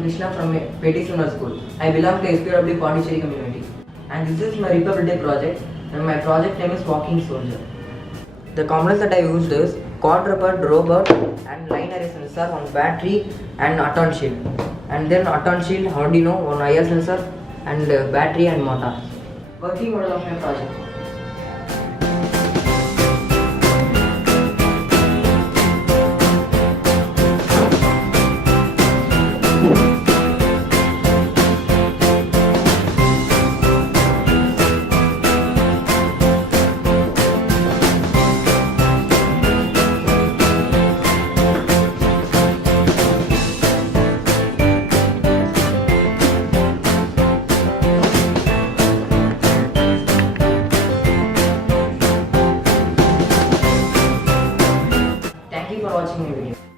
am Krishna from Petit School. I belong to SP Robotics Puducherry community. And this is my repairability project. And my project name is Walking Soldier. The components that I used is quadruped robot and line array sensor, one battery and Aton shield. And then Aton shield, Arduino, one IR sensor and battery and motor. Working model of my project. Thank you for watching my video.